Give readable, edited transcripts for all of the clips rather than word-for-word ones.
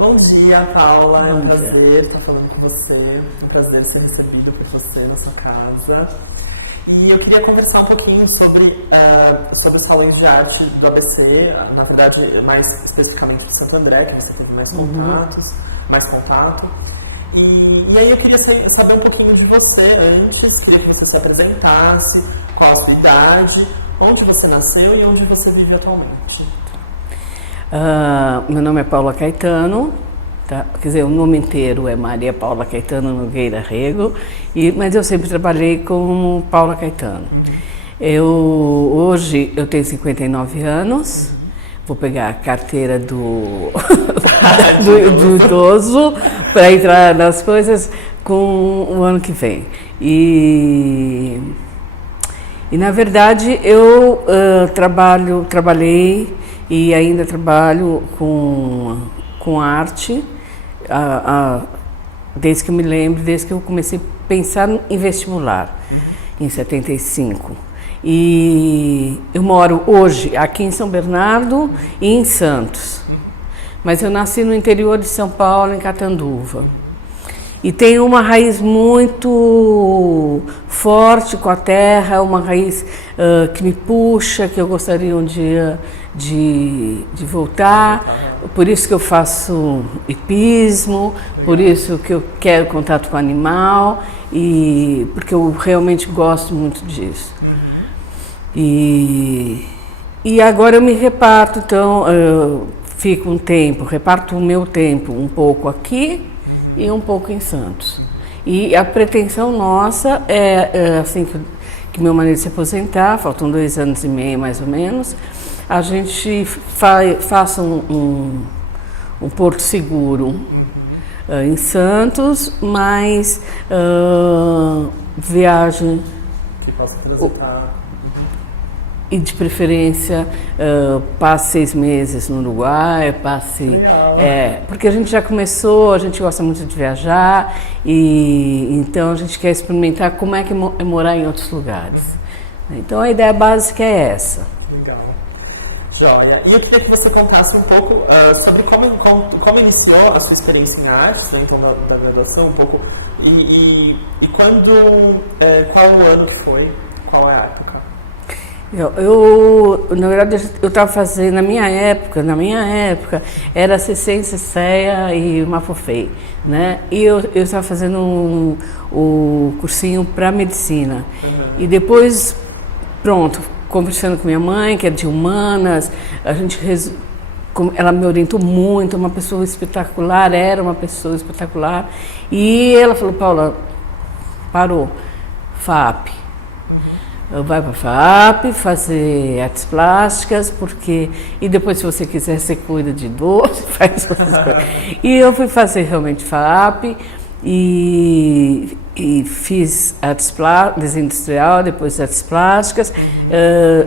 Bom dia, Paula. É um Bom dia. prazer estar falando com você. É um prazer ser recebido por você na sua casa. E eu queria conversar um pouquinho sobre os salões de arte do ABC, na verdade, mais especificamente de Santo André, que você teve mais contato. E aí eu queria saber um pouquinho de você antes, queria que você se apresentasse, qual a sua idade, onde você nasceu e onde você vive atualmente. Meu nome é Paula Caetano, tá? Quer dizer, o nome inteiro é Maria Paula Caetano Nogueira Rego, mas eu sempre trabalhei como Paula Caetano. Hoje eu tenho 59 anos, vou pegar a carteira do idoso para entrar nas coisas com o ano que vem. E na verdade eu trabalhei e ainda trabalho com arte desde que eu me lembro, desde que eu comecei a pensar em vestibular, em 75. E eu moro hoje aqui em São Bernardo e em Santos, mas eu nasci no interior de São Paulo, em Catanduva. E tenho uma raiz muito forte com a terra, uma raiz que me puxa, que eu gostaria um dia de voltar. Por isso que eu faço hipismo, por isso que eu quero contato com o animal, e porque eu realmente gosto muito disso. E agora eu me reparto, então eu fico um tempo, reparto o meu tempo um pouco aqui e um pouco em Santos. E a pretensão nossa é assim que meu marido se aposentar, faltam 2 anos e meio mais ou menos, a gente faça um porto seguro em Santos, mas viagem Que possa transitar. E de preferência passe 6 meses no Uruguai, porque a gente já começou, a gente gosta muito de viajar, e então a gente quer experimentar como é que é morar em outros lugares. Então a ideia básica é essa. Legal. Joia. E eu queria que você contasse um pouco sobre como iniciou a sua experiência em artes, né, então da graduação, um pouco, e quando, qual o ano que foi, qual é a época? Na verdade, eu estava fazendo, na minha época, era CC, CCEA e Mafofei, né? E eu estava fazendo o cursinho para medicina. E depois, pronto, conversando com minha mãe, que é de humanas, ela me orientou muito, uma pessoa espetacular, era uma pessoa espetacular. E ela falou: Paula, parou, FAP. Vai para a FAP, fazer artes plásticas, e depois, se você quiser, você cuida de doce, faz outras coisas. E eu fui fazer realmente FAP e fiz desenho industrial, depois artes plásticas.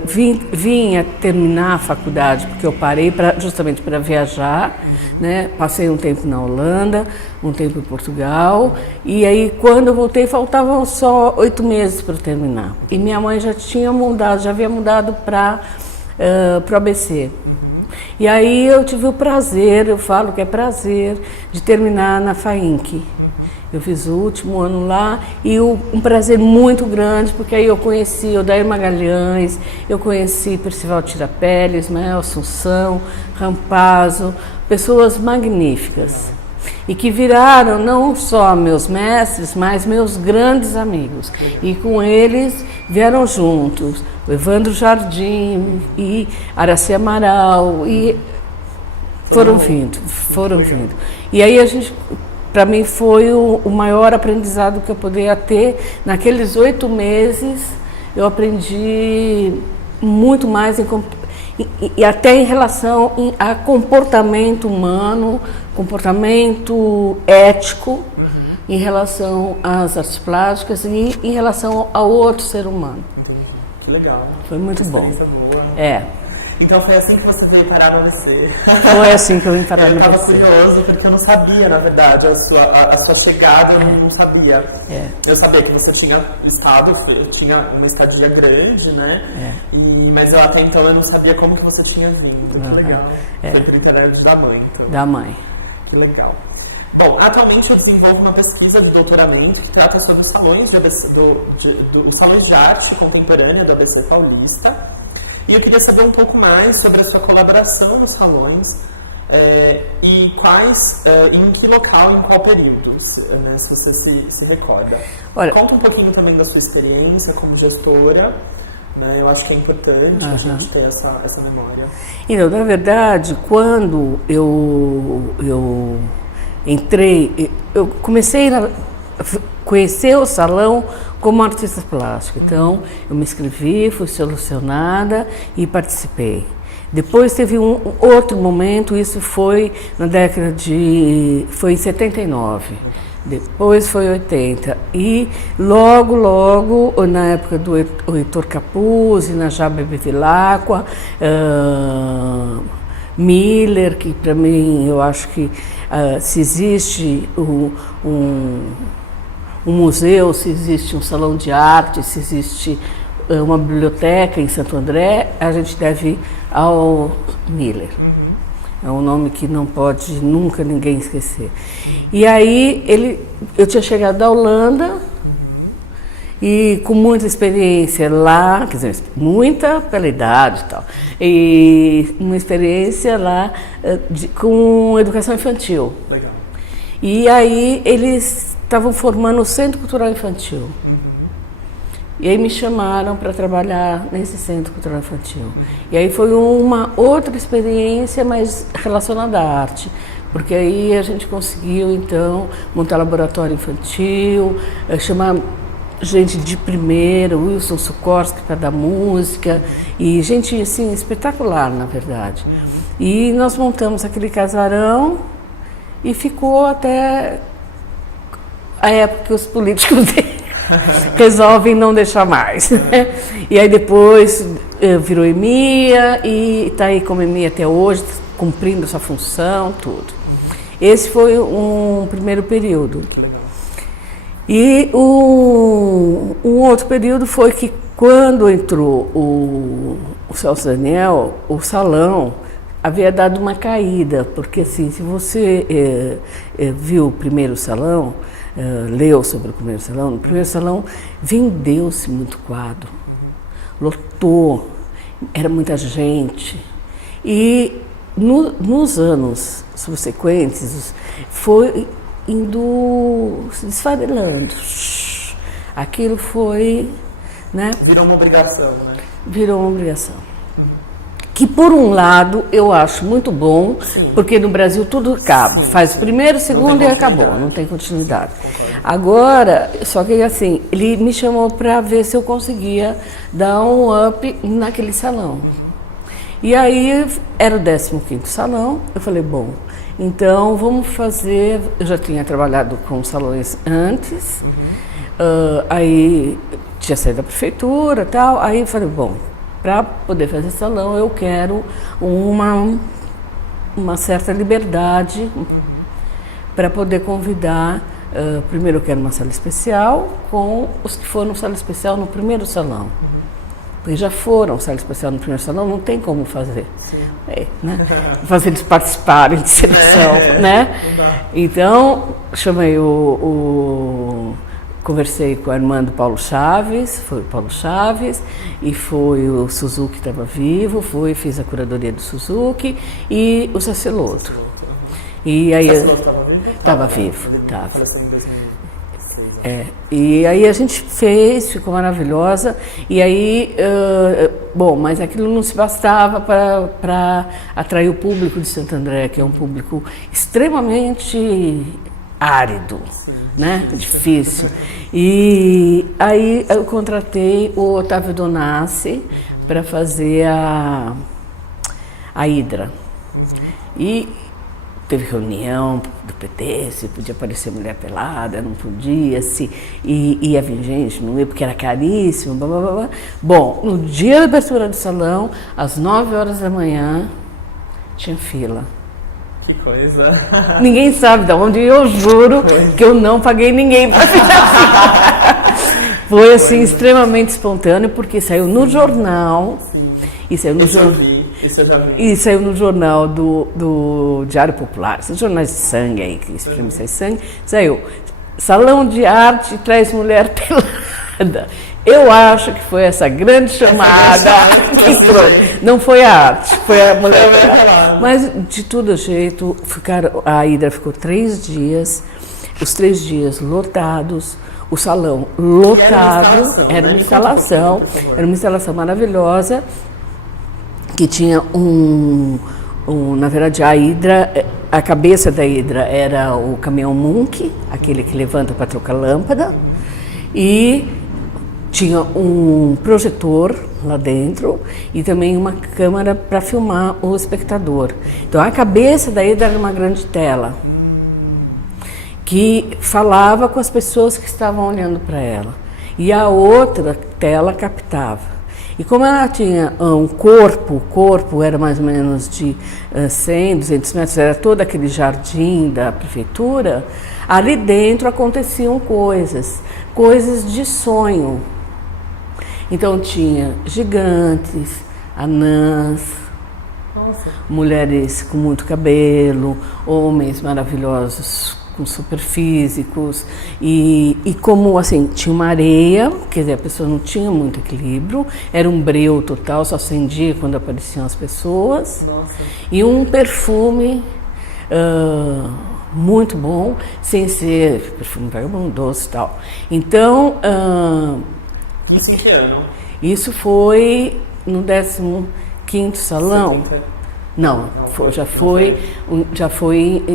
Vim a terminar a faculdade, porque eu parei justamente para viajar, né? Passei um tempo na Holanda, um tempo em Portugal, e aí quando eu voltei faltavam só 8 meses para terminar. E minha mãe já havia mudado para o ABC. E aí eu tive o prazer, eu falo que é prazer, de terminar na FAINC. Eu fiz o último ano lá e um prazer muito grande, porque aí eu conheci Odair Magalhães, eu conheci Percival Tirapelli, Ismael Assunção, Rampazzo, pessoas magníficas. E que viraram não só meus mestres, mas meus grandes amigos. E com eles vieram juntos o Evandro Jardim e Araci Amaral, e foram vindo. E aí para mim foi o maior aprendizado que eu poderia ter. Naqueles 8 meses eu aprendi muito mais e até em relação a comportamento humano, comportamento ético, em relação às artes plásticas e em relação ao outro ser humano. Entendi. Que legal. Foi muito bom. Boa. Então foi assim que você veio parar no ABC? Foi assim que eu vim parar no ABC. Eu estava curioso porque eu não sabia, na verdade, a sua chegada, eu não sabia. Eu sabia que você tinha tinha uma estadia grande, né? Mas até então eu não sabia como que você tinha vindo. Que legal. Foi por intermédio da mãe, então. Da mãe. Que legal. Bom, atualmente eu desenvolvo uma pesquisa de doutoramento que trata sobre os salões de, ABC, os salões de arte contemporânea do ABC Paulista. E eu queria saber um pouco mais sobre a sua colaboração nos salões e quais, em que local, em qual período, né, se você se recorda. Olha, conta um pouquinho também da sua experiência como gestora, né, eu acho que é importante a gente ter essa memória. Então, na verdade, quando eu entrei, eu comecei a conhecer o salão como artista plástica. Então, eu me inscrevi, fui selecionada e participei. Depois teve um outro momento, isso foi na década foi em 79. Depois foi 80. E logo, na época do Heitor Capuzzi, na Jabe Bevilacqua, Miller, que para mim, eu acho que se existe um museu, se existe um salão de arte, se existe uma biblioteca em Santo André, a gente deve ir ao Miller. É um nome que não pode nunca ninguém esquecer. E aí eu tinha chegado da Holanda e com muita experiência lá, quer dizer, muita pela idade e tal, e uma experiência lá com educação infantil. Legal. E aí eles estavam formando o Centro Cultural Infantil. E aí me chamaram para trabalhar nesse Centro Cultural Infantil. E aí foi uma outra experiência, mas relacionada à arte. Porque aí a gente conseguiu, então, montar laboratório infantil, chamar gente de primeira, Wilson Sukorski para dar música, e gente, assim, espetacular, na verdade. E nós montamos aquele casarão e ficou até a época que os políticos resolvem não deixar mais. E aí depois virou EMEA e está aí como EMEA até hoje, cumprindo essa função, tudo. Esse foi um primeiro período. Que legal. E um outro período foi que quando entrou o Celso Daniel, o salão havia dado uma caída, porque assim, se você viu o primeiro salão, leu sobre o primeiro salão, no primeiro salão vendeu-se muito quadro, lotou, era muita gente. E nos anos subsequentes foi indo se desfarelando. Aquilo foi, né? Virou uma obrigação, né? Virou uma obrigação. Que por um lado eu acho muito bom, sim, porque no Brasil tudo acaba, sim, faz o primeiro, o segundo e acabou, não tem continuidade. Agora, só que assim, ele me chamou para ver se eu conseguia dar um up naquele salão. E aí era o 15º salão, eu falei, bom, então vamos fazer, eu já tinha trabalhado com salões antes, aí tinha saído da prefeitura e tal, aí eu falei, bom, para poder fazer salão, eu quero uma certa liberdade para poder convidar. Primeiro, eu quero uma sala especial com os que foram sala especial no primeiro salão. Porque já foram sala especial no primeiro salão, não tem como fazer. Né? Fazer eles participarem de seleção. Né? Então, chamei conversei com a irmã do Paulo Chaves, foi o Paulo Chaves, e foi o Suzuki que estava vivo, fiz a curadoria do Suzuki e o Saceloto. E aí estava vivo, estava. E aí a gente fez, ficou maravilhosa, e aí, bom, mas aquilo não se bastava para atrair o público de Santo André, que é um público extremamente árido, sim, né? Difícil. E aí eu contratei o Otávio Donassi para fazer a Hidra. E teve reunião do PT, se podia aparecer mulher pelada, não podia, se ia vir gente, não ia, porque era caríssimo, blá, blá, blá. Bom, no dia da abertura do salão, às 9 horas da manhã, tinha fila. Que coisa. Ninguém sabe de onde, eu juro que eu não paguei ninguém para ficar. Foi assim, extremamente espontâneo, porque saiu no jornal. Sim. E saiu no jornal. Isso eu já vi. E saiu no jornal do Diário Popular, esses jornais de sangue aí, que exprimem sai sangue, saiu. Salão de arte traz mulher pelada. Eu acho que foi essa grande chamada. Não foi a arte, foi a mulher pelada. Mas, de todo jeito, a Hidra ficou 3 dias, os 3 dias lotados, o salão lotado. Era uma instalação maravilhosa, que tinha na verdade, a Hidra, a cabeça da Hidra era o caminhão Munch, aquele que levanta para trocar lâmpada, e tinha um projetor lá dentro e também uma câmera para filmar o espectador. Então, a cabeça da Hidra era uma grande tela que falava com as pessoas que estavam olhando para ela. E a outra tela captava. E como ela tinha um corpo, o corpo era mais ou menos de 100, 200 metros, era todo aquele jardim da prefeitura, ali dentro aconteciam coisas de sonho. Então tinha gigantes, anãs, mulheres com muito cabelo, homens maravilhosos com superfísicos e como assim, tinha uma areia, quer dizer, a pessoa não tinha muito equilíbrio, era um breu total, só acendia quando apareciam as pessoas. Nossa. E um perfume muito bom, sem ser perfume vagabundo, tal. Então, isso em que ano? Isso foi no 15º salão. 70. Não, já foi,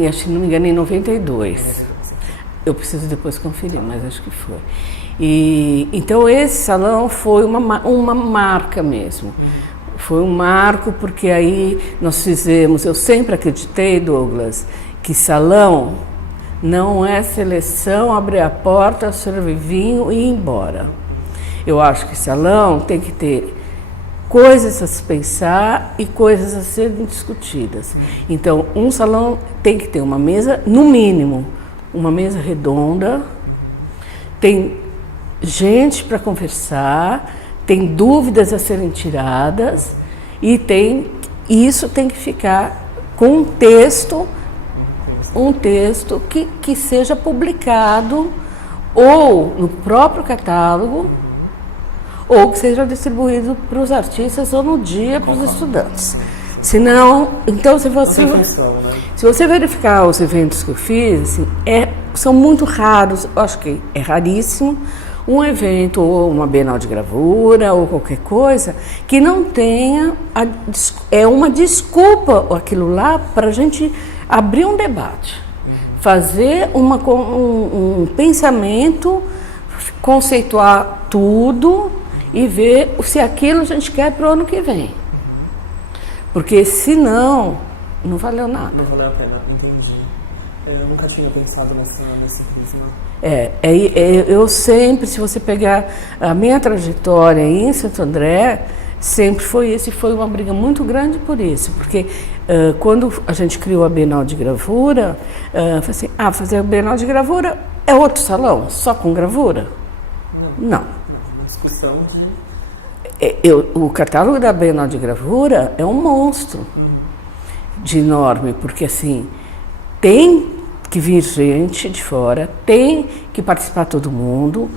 acho que não me engano, em 92. Eu preciso depois conferir, mas acho que foi. E então esse salão foi uma marca mesmo. Foi um marco porque aí nós fizemos, eu sempre acreditei, Douglas, que salão não é seleção, abrir a porta, servir vinho e ir embora. Eu acho que salão tem que ter coisas a se pensar e coisas a serem discutidas. Então, um salão tem que ter uma mesa, no mínimo, uma mesa redonda, tem gente para conversar, tem dúvidas a serem tiradas e isso tem que ficar com um texto que seja publicado ou no próprio catálogo ou que seja distribuído para os artistas ou no dia para os estudantes. Senão, então se você verificar os eventos que eu fiz, assim, são muito raros, eu acho que é raríssimo, um evento ou uma Bienal de Gravura ou qualquer coisa que não tenha, uma desculpa aquilo lá para a gente abrir um debate, fazer um pensamento, conceituar tudo e ver se aquilo a gente quer para o ano que vem. Porque senão, não valeu nada. Não valeu a pena, entendi. Eu nunca tinha pensado nesse prisma. Eu sempre, se você pegar a minha trajetória em Santo André, sempre foi isso, e foi uma briga muito grande por isso, porque quando a gente criou a Bienal de Gravura, falei assim, fazer a Bienal de Gravura é outro salão, só com gravura? Não. Discussão o catálogo da Bienal de Gravura é um monstro de enorme, porque assim, tem que vir gente de fora, tem que participar todo mundo,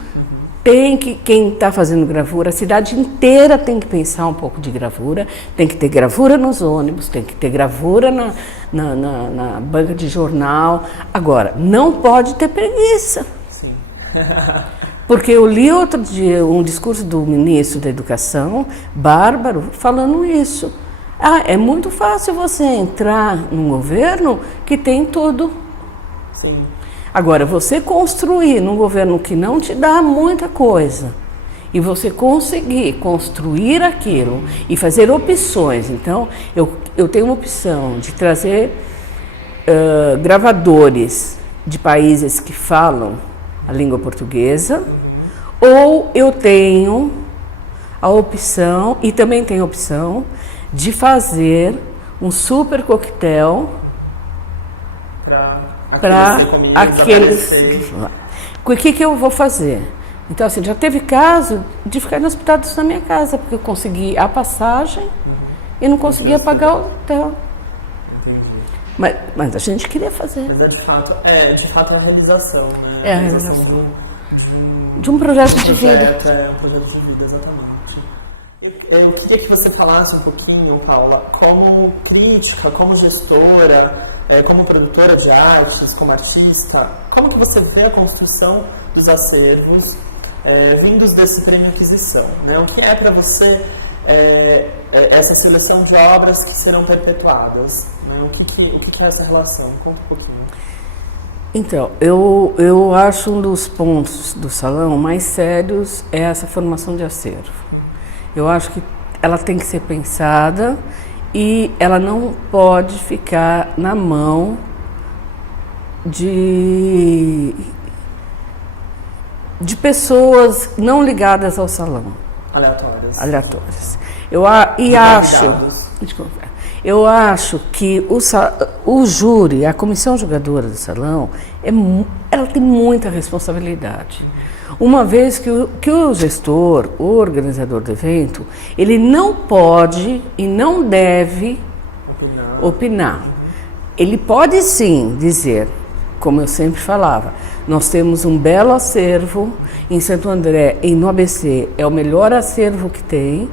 tem que, quem está fazendo gravura, a cidade inteira tem que pensar um pouco de gravura, tem que ter gravura nos ônibus, tem que ter gravura na banca de jornal. Agora, não pode ter preguiça. Sim. Porque eu li outro dia um discurso do ministro da Educação, Bárbaro, falando isso. É muito fácil você entrar num governo que tem tudo. Sim. Agora, você construir num governo que não te dá muita coisa, e você conseguir construir aquilo e fazer opções. Então, eu tenho uma opção de trazer gravadores de países que falam a língua portuguesa, ou eu tenho a opção, e também tenho a opção, de fazer um super coquetel para aqueles. O que eu vou fazer? Então, assim, já teve caso de ficarem hospitados na minha casa, porque eu consegui a passagem e não conseguia pagar o hotel. Entendi. Mas a gente queria fazer. Mas de fato é a realização, né? É a realização. De um projeto de vida. É um projeto de vida, exatamente. Eu queria que você falasse um pouquinho, Paula, como crítica, como gestora, como produtora de artes, como artista, como que você vê a construção dos acervos vindos desse prêmio Aquisição, né? O que é para você essa seleção de obras que serão perpetuadas, né? O que é essa relação? Conta um pouquinho. Então, eu acho um dos pontos do salão mais sérios é essa formação de acervo. Eu acho que ela tem que ser pensada e ela não pode ficar na mão de pessoas não ligadas ao salão. Aleatórias. Eu acho que o júri, a comissão jogadora do salão, ela tem muita responsabilidade. Uma vez que o gestor, o organizador do evento, ele não pode e não deve opinar. Ele pode sim dizer, como eu sempre falava, nós temos um belo acervo em Santo André e no ABC, é o melhor acervo que tem,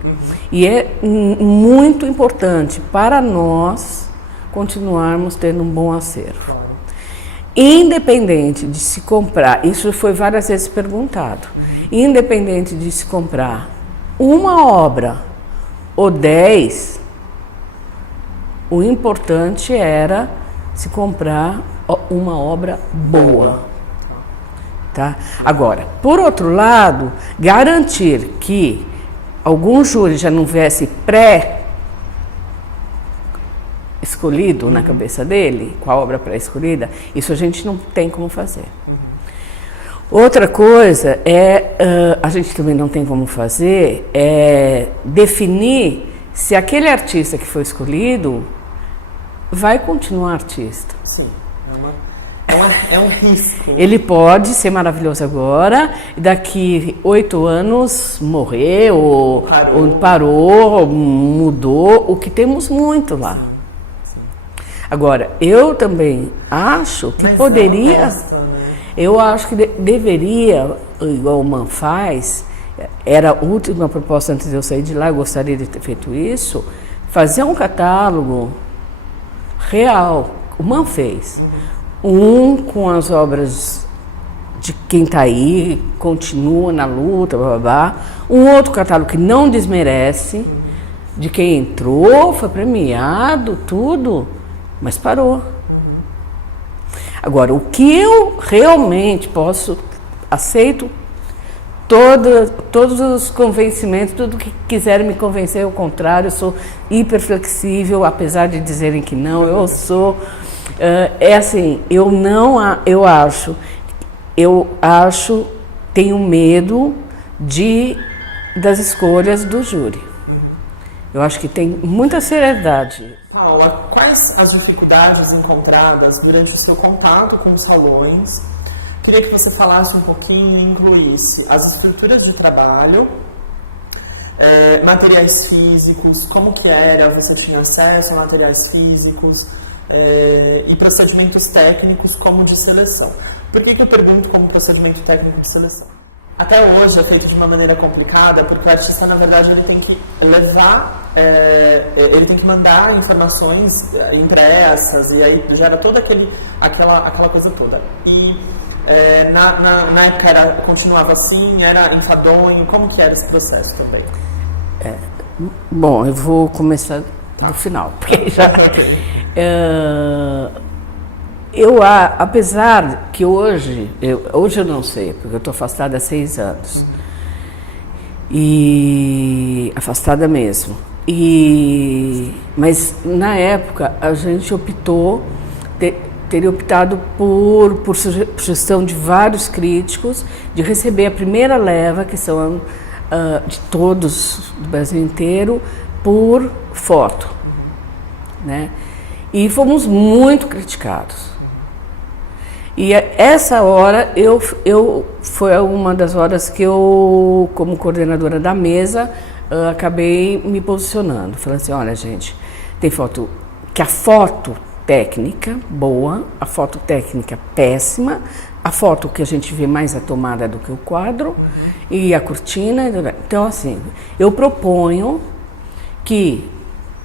e é muito importante para nós continuarmos tendo um bom acervo. Independente de se comprar, isso foi várias vezes perguntado, independente de se comprar uma obra ou 10, o importante era se comprar uma obra boa. Tá? Agora, por outro lado, garantir que algum júri já não viesse escolhido na cabeça dele, com a obra pré-escolhida, isso a gente não tem como fazer. Outra coisa a gente também não tem como fazer, é definir se aquele artista que foi escolhido vai continuar artista. Sim, é um risco. Ele pode ser maravilhoso agora, e daqui 8 anos morrer, ou parou, mudou, o que temos muito lá. Agora, eu também acho que poderia, eu acho que deveria, igual o MAN faz, era a última proposta antes de eu sair de lá, eu gostaria de ter feito isso, fazer um catálogo real. O MAN fez. Com as obras de quem está aí, continua na luta, blá, blá, blá. Um outro catálogo que não desmerece, de quem entrou, foi premiado, tudo, mas parou. Agora, o que eu realmente aceito todos os convencimentos, tudo que quiserem me convencer ao contrário, eu sou hiper flexível, apesar de dizerem que não, eu sou. Assim, eu acho, tenho medo das escolhas do júri. Eu acho que tem muita seriedade. Paula, quais as dificuldades encontradas durante o seu contato com os salões? Queria que você falasse um pouquinho e incluísse as estruturas de trabalho, materiais físicos, como que era, você tinha acesso a materiais físicos, e procedimentos técnicos como de seleção. Por que eu pergunto como procedimento técnico de seleção? Até hoje é feito de uma maneira complicada, porque o artista, na verdade, ele tem que levar, ele tem que mandar informações impressas, e aí gera toda aquela coisa toda. E na época continuava assim, era enfadonho, como que era esse processo também? Bom, eu vou começar do final, porque já... apesar que hoje eu não sei, porque eu estou afastada há 6 anos, e afastada mesmo, mas na época a gente teria optado por sugestão de vários críticos, de receber a primeira leva, que são de todos do Brasil inteiro, por foto, né? E fomos muito criticados. E essa hora, foi uma das horas que eu, como coordenadora da mesa, acabei me posicionando. Falei assim, olha gente, tem foto que a foto técnica boa, a foto técnica péssima, a foto que a gente vê mais a tomada do que o quadro e a cortina. Então assim, eu proponho que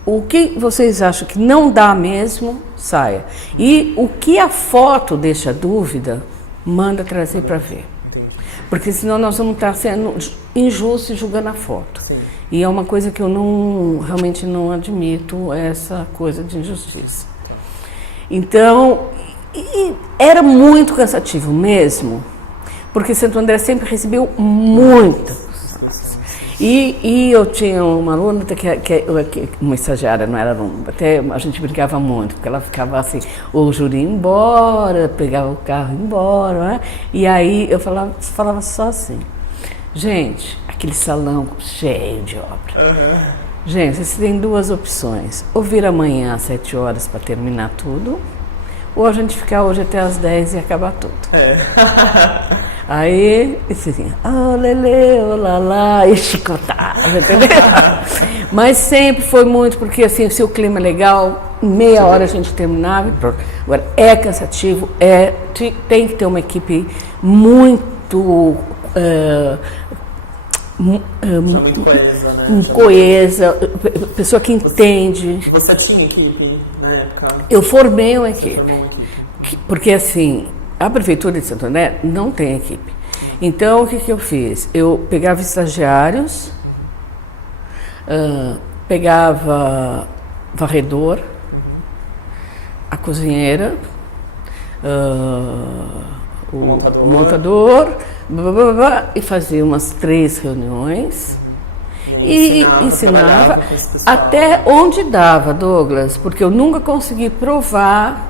o que vocês acham que não dá mesmo, saia. E o que a foto deixa dúvida, manda trazer para ver. Porque senão nós vamos estar sendo injustos e julgando a foto. Sim. E é uma coisa que eu realmente não admito, essa coisa de injustiça. Então, era muito cansativo mesmo, porque Santo André sempre recebeu muita. E eu tinha uma aluna, uma estagiária, não era aluna, até a gente brincava muito, porque ela ficava assim, o júri ia embora, pegava o carro e ia embora, né? E aí eu falava só assim, gente, aquele salão cheio de obra. Gente, vocês têm duas opções, ou vir amanhã às 7 horas para terminar tudo, ou a gente ficar hoje até às 10 e acabar tudo. Aí, assim, lele, olá, e chicotava, entendeu? Mas sempre foi muito, porque assim, se o clima é legal, em meia hora a gente terminava e pronto. Agora, é cansativo, tem que ter uma equipe muito... muito coesa, né? Coesa, pessoa que entende. Você tinha equipe na época? Eu formei uma equipe. Você formou uma equipe. Porque assim, a Prefeitura de Santo André não tem equipe. Então, o que eu fiz? Eu pegava estagiários, pegava varredor, a cozinheira, o montador, e fazia umas 3 reuniões e ensinava até onde dava, Douglas, porque eu nunca consegui provar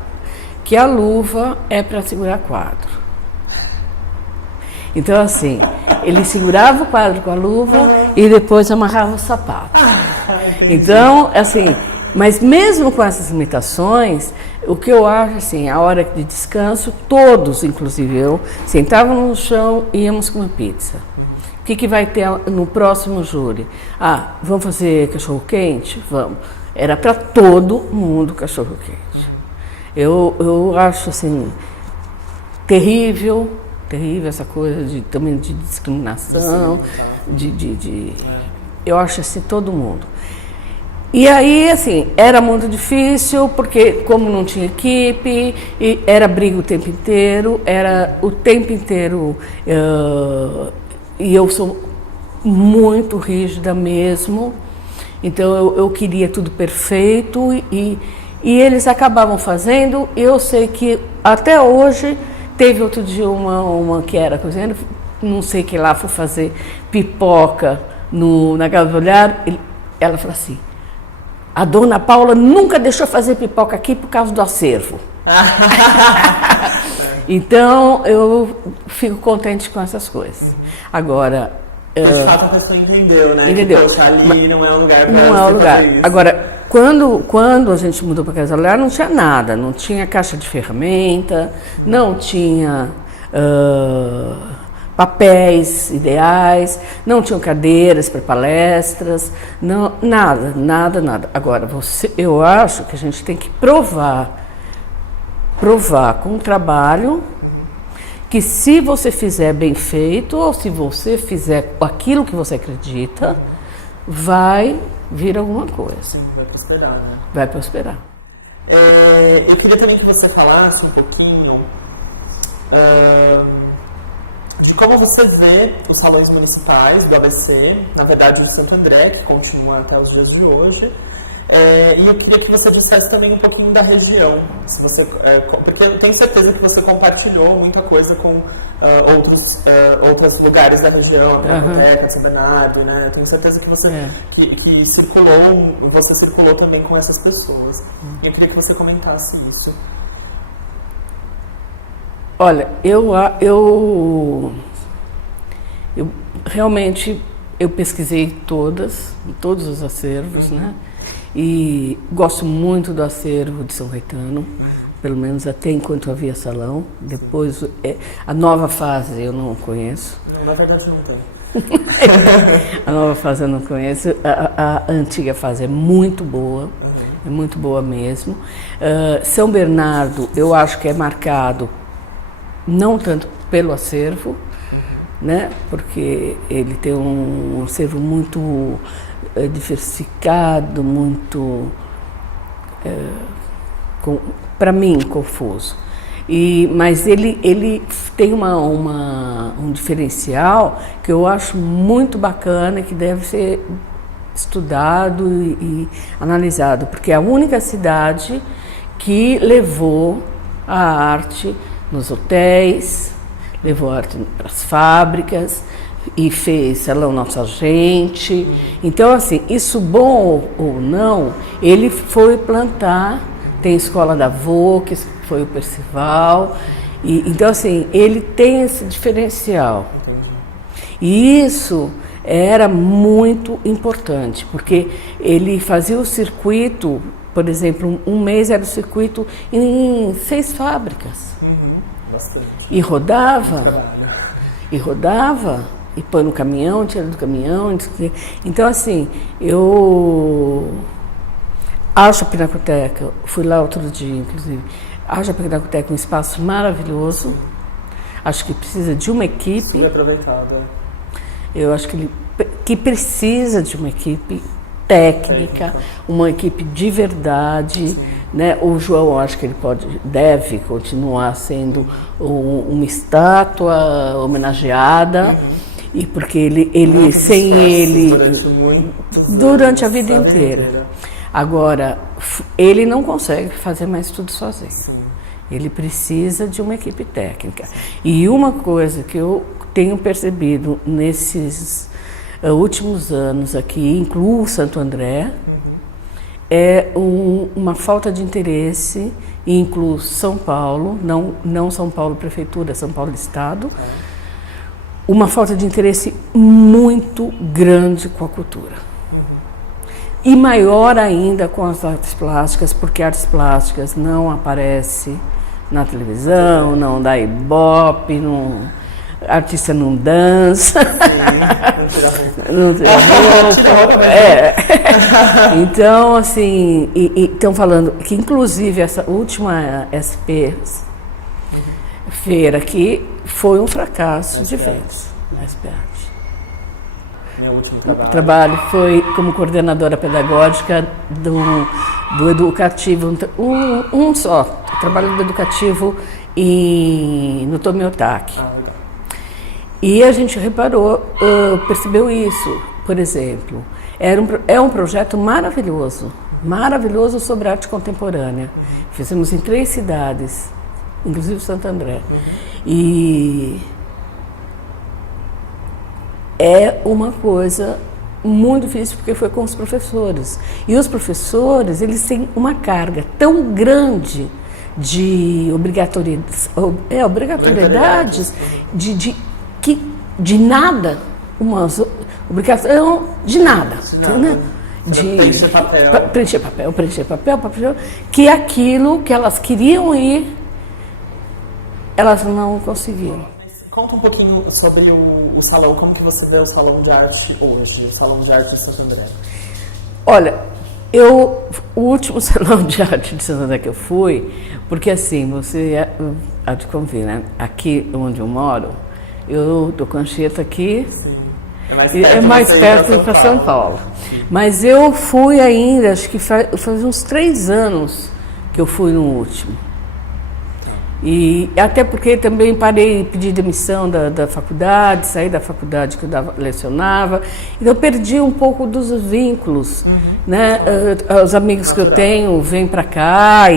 que a luva é para segurar quadro. Então assim, ele segurava o quadro com a luva e depois amarrava o sapato. Então, assim, mas mesmo com essas limitações, o que eu acho assim, a hora de descanso, todos, inclusive eu, sentavam no chão e íamos comer pizza. O que vai ter no próximo júri? Vamos fazer cachorro-quente? Vamos. Era para todo mundo cachorro-quente. Eu acho assim, terrível essa coisa também de discriminação, eu acho assim, todo mundo. E aí, assim, era muito difícil, porque como não tinha equipe, era briga o tempo inteiro, e eu sou muito rígida mesmo, então eu queria tudo perfeito, e eles acabavam fazendo. Eu sei que até hoje, teve outro dia uma que era cozinheira, não sei que lá, foi fazer pipoca na Casa do Olhar, ela falou assim, a dona Paula nunca deixou fazer pipoca aqui por causa do acervo. Então, eu fico contente com essas coisas. Agora... de fato, a pessoa entendeu, né? Entendeu. Que, poxa, ali não é um lugar para não é um lugar. Agora, quando a gente mudou para Casa do Olhar, não tinha nada. Não tinha caixa de ferramenta, não tinha papéis ideais, não tinham cadeiras para palestras, nada. Agora, eu acho que a gente tem que provar com o trabalho que se você fizer bem feito, ou se você fizer aquilo que você acredita, vai vir alguma coisa. Sim, vai prosperar, né? Vai prosperar. Eu queria também que você falasse um pouquinho de como você vê os salões municipais do ABC, na verdade de Santo André, que continua até os dias de hoje. E eu queria que você dissesse também um pouquinho da região, se você, porque eu tenho certeza que você compartilhou muita coisa com outros lugares da região, a Biblioteca de São Bernardo, né? Tenho certeza que você que você circulou também com essas pessoas. E eu queria que você comentasse isso. Olha, eu realmente pesquisei todos os acervos, né? E gosto muito do acervo de São Caetano, pelo menos até enquanto havia salão. Depois, a nova fase eu não conheço. Não, na verdade não tem. A nova fase eu não conheço, a antiga fase é muito boa, é muito boa mesmo. São Bernardo, eu acho que é marcado não tanto pelo acervo, né? Porque ele tem um acervo muito diversificado, muito, para mim, confuso. Mas ele tem um diferencial que eu acho muito bacana e que deve ser estudado e analisado, porque é a única cidade que levou a arte nos hotéis, levou a arte para as fábricas e fez Salão Nossa Gente. Então, assim, isso bom ou não, ele foi plantar, tem a Escola da Vô, que foi o Percival, então, assim, ele tem esse diferencial. Entendi. E isso era muito importante, porque ele fazia o circuito, por exemplo, um mês era o circuito em 6 fábricas. Bastante. E rodava, e põe no caminhão, tira do caminhão. Então, assim, eu acho a Pinacoteca, fui lá outro dia, inclusive, acho a Pinacoteca um espaço maravilhoso. Acho que precisa de uma equipe. Subaproveitado. Eu acho que precisa de uma equipe técnica, uma equipe de verdade, né? O João, acho que ele deve continuar sendo uma estátua homenageada, e porque ele sem ele durante a vida inteira. Agora, ele não consegue fazer mais tudo sozinho. Sim. Ele precisa de uma equipe técnica. E uma coisa que eu tenho percebido nesses últimos anos aqui, incluo Santo André, é uma falta de interesse, e incluo São Paulo, não São Paulo Prefeitura, São Paulo Estado, uma falta de interesse muito grande com a cultura. E maior ainda com as artes plásticas, porque artes plásticas não aparece na televisão, não dá ibope, artista não dança, não tira roupa. Então, assim, estão falando que inclusive essa última SP feira aqui foi um fracasso de vendas. SP Arte. Meu último trabalho. O trabalho foi como coordenadora pedagógica do educativo, só, trabalho do educativo no Tomiotaki. Legal. E a gente percebeu isso, por exemplo, é um projeto maravilhoso sobre arte contemporânea. Fizemos em 3 cidades, inclusive Santo André. E é uma coisa muito difícil, porque foi com os professores. E os professores, eles têm uma carga tão grande de obrigatoriedades, de nada, uma obrigação de nada. Né? Preencher papel, que aquilo que elas queriam ir, elas não conseguiram. Conta um pouquinho sobre o salão, como que você vê o Salão de Arte hoje, o Salão de Arte de Santo André? Olha, o último Salão de Arte de Santo André que eu fui, porque assim, você há de convir, né? Aqui onde eu moro, eu tô com a Anchieta aqui, sim. É mais perto para São Paulo. Mas eu fui ainda, acho que faz uns 3 anos que eu fui no último. E até porque também parei, pedi demissão da faculdade, saí da faculdade que eu lecionava, então eu perdi um pouco dos vínculos, né? Os amigos que eu tenho vêm para cá,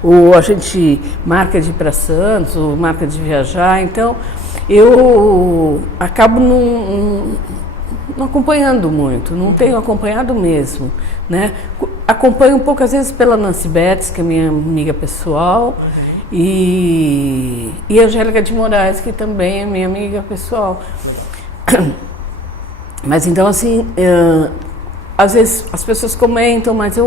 ou a gente marca de ir para Santos, ou marca de viajar, então eu acabo não acompanhando muito, não tenho acompanhado mesmo, né? Acompanho um pouco às vezes pela Nancy Betts, que é minha amiga pessoal, e a Angélica de Moraes, que também é minha amiga pessoal. Mas então, assim, às vezes as pessoas comentam, mas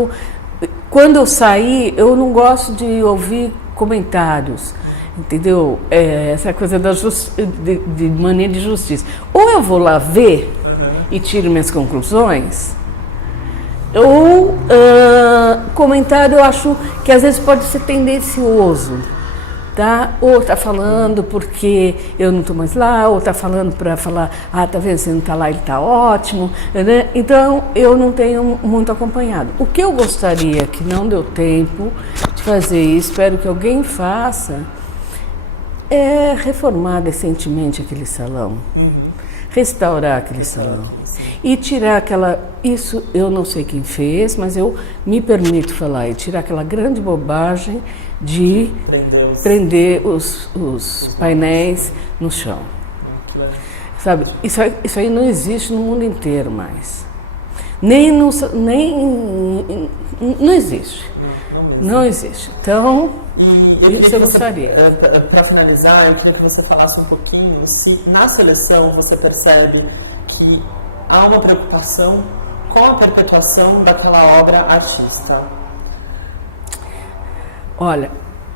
quando eu saí, eu não gosto de ouvir comentários. entendeu? Essa coisa de mania de justiça. Ou eu vou lá ver e tiro minhas conclusões, ou comentário eu acho que às vezes pode ser tendencioso. Tá? Ou está falando porque eu não estou mais lá, ou está falando para falar, tá vendo, você não está lá, ele está ótimo, né? Então eu não tenho muito acompanhado. O que eu gostaria, que não deu tempo de fazer e espero que alguém faça, é reformar decentemente aquele salão, restaurar aquele salão e tirar isso eu não sei quem fez, mas eu me permito falar, e tirar aquela grande bobagem de prender os painéis no chão. Sabe, isso aí não existe no mundo inteiro mais. Não existe. Não existe. Então, isso eu gostaria. Para finalizar, eu queria que você falasse um pouquinho se na seleção você percebe que há uma preocupação com a perpetuação daquela obra artista. Olha,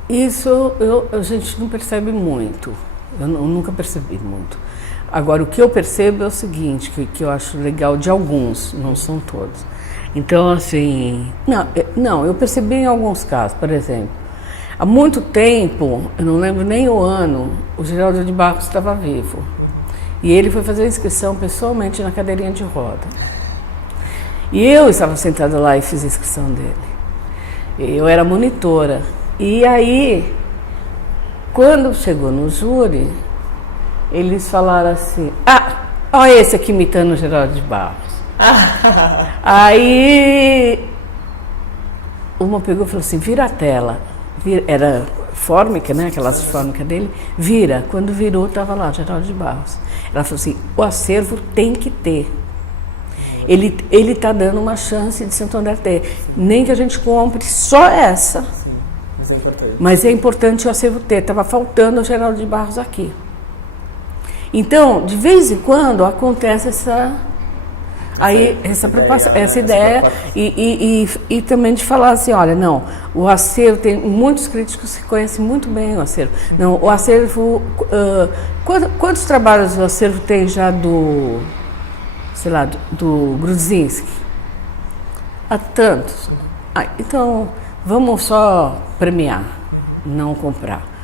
isso a gente não percebe muito. Eu nunca percebi muito. Agora, o que eu percebo é o seguinte, que eu acho legal de alguns, não são todos. Então, assim, eu percebi em alguns casos, por exemplo, há muito tempo, eu não lembro nem o ano, o Geraldo de Barros estava vivo. E ele foi fazer a inscrição pessoalmente na cadeirinha de roda. E eu estava sentada lá e fiz a inscrição dele. Eu era monitora. E aí, quando chegou no júri, eles falaram assim, olha esse aqui imitando o Geraldo de Barros. Aí, uma pegou e falou assim, vira a tela. Era fórmica, né? Aquelas fórmicas dele. Vira. Quando virou, estava lá, Geraldo de Barros. Ela falou assim, o acervo tem que ter. Ele está dando uma chance de Santo André ter. Nem que a gente compre só essa. Sim, mas é importante. Mas é importante o acervo ter. Estava faltando o Geraldo de Barros aqui. Então, de vez em quando, acontece essa preocupação, essa ideia e também de falar assim, olha, não, o acervo, tem muitos críticos que conhecem muito bem o acervo. Não, o acervo, quantos trabalhos o acervo tem já do Grudzinski? Há tantos. Então, vamos só premiar, não comprar.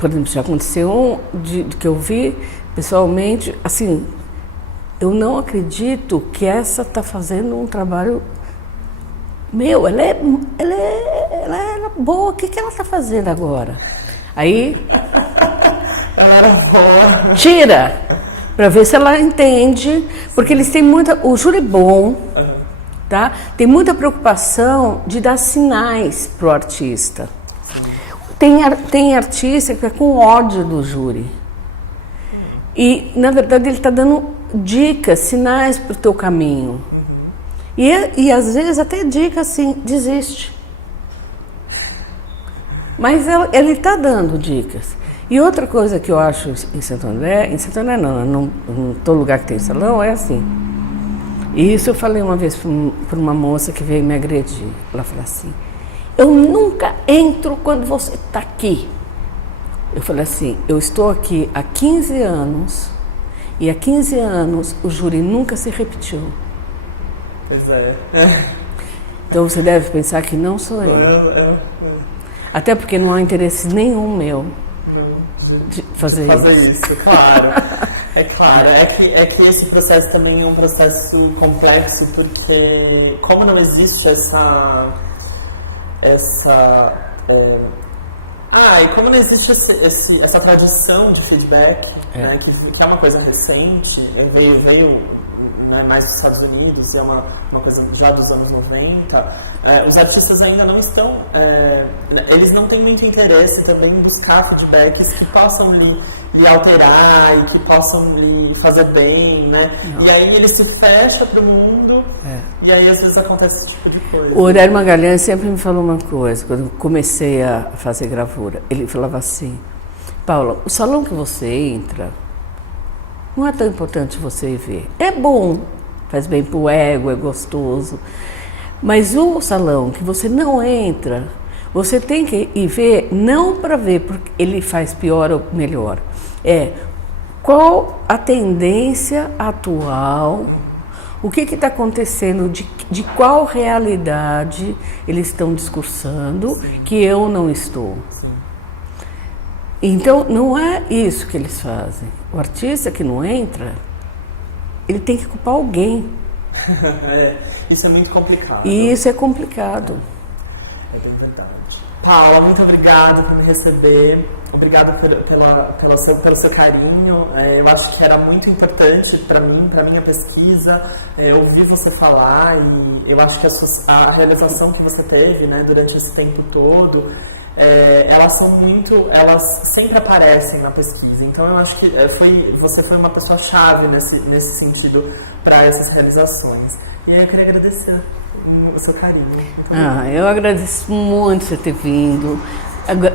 Por exemplo, já aconteceu que eu vi pessoalmente, assim, eu não acredito que essa está fazendo um trabalho meu, ela é boa, o que ela está fazendo agora? Aí, ela era boa. Tira, para ver se ela entende, porque eles têm o júri é bom, tá? Tem muita preocupação de dar sinais pro artista. Tem artista que é com ódio do júri. E, na verdade, ele está dando dicas, sinais para o teu caminho. E, às vezes, até dica assim, desiste. Mas ele está dando dicas. E outra coisa que eu acho em Santo André não, em todo lugar que tem salão, é assim. E isso eu falei uma vez para uma moça que veio me agredir. Ela falou assim, eu nunca entro quando você está aqui. Eu falei assim, eu estou aqui há 15 anos e há 15 anos o júri nunca se repetiu. Pois é. Então você deve pensar que não sou eu. Até porque não há interesse nenhum meu de fazer isso, claro. É claro, é que esse processo também é um processo complexo, porque como não existe e como não existe essa tradição de feedback, né, que é uma coisa recente, veio não é mais dos Estados Unidos, é uma coisa já dos anos 90, os artistas ainda não estão, eles não têm muito interesse também em buscar feedbacks que possam lhe alterar e que possam lhe fazer bem, né? Não. E aí ele se fecha para o mundo e aí às vezes acontece esse tipo de coisa. O Horário Magalhães sempre me falou uma coisa, quando eu comecei a fazer gravura, ele falava assim, Paula, o salão que você entra, não é tão importante você ver. É bom, faz bem pro ego, é gostoso. Mas o salão que você não entra, Você tem que ir ver, não para ver porque ele faz pior ou melhor, qual a tendência atual, o que está acontecendo, de qual realidade eles estão discursando, que eu não estou. Sim. Então, não é isso que eles fazem. O artista que não entra, ele tem que culpar alguém. Isso é muito complicado. E isso é complicado. É bem verdade. Paula, muito obrigada por me receber. Obrigado pelo seu carinho. Eu acho que era muito importante para mim, para minha pesquisa, ouvir você falar, e eu acho que a realização que você teve, né, durante esse tempo todo, elas sempre aparecem na pesquisa. Então eu acho que você foi uma pessoa chave nesse sentido para essas realizações. E aí eu queria agradecer o seu carinho. Eu agradeço muito você ter vindo.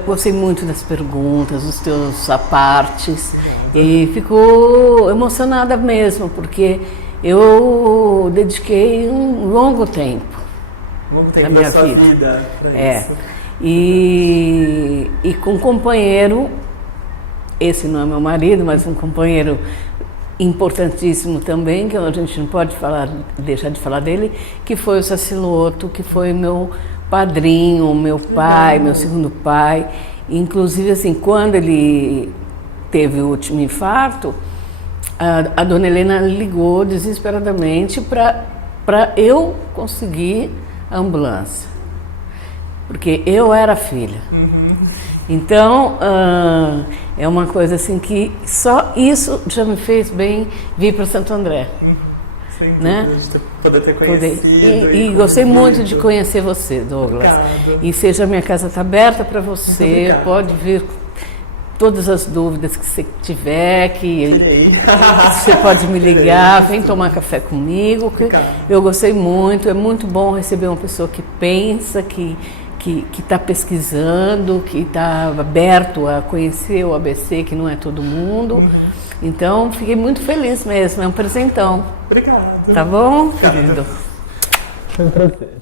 Gostei muito das perguntas, dos teus apartes, e fico emocionada mesmo, porque eu dediquei um longo tempo da minha vida para isso. E com um companheiro, esse não é meu marido, mas um companheiro importantíssimo também, que a gente não pode deixar de falar dele, que foi o Saciloto, que foi meu padrinho, meu pai, meu segundo pai. Inclusive, assim, quando ele teve o último infarto, a dona Helena ligou desesperadamente para eu conseguir a ambulância, porque eu era filha. Então, é uma coisa assim que só isso já me fez bem vir para Santo André. Né? Poder ter conhecido. E gostei muito de conhecer você, Douglas. Obrigado. E seja, minha casa está aberta para você, pode vir todas as dúvidas que você tiver, que você pode me ligar, vem tomar café comigo. Eu gostei muito, é muito bom receber uma pessoa que pensa, que está pesquisando, que está aberto a conhecer o ABC, que não é todo mundo. Então, fiquei muito feliz mesmo, é um presentão. Obrigado. Tá bom, querido? Foi um prazer.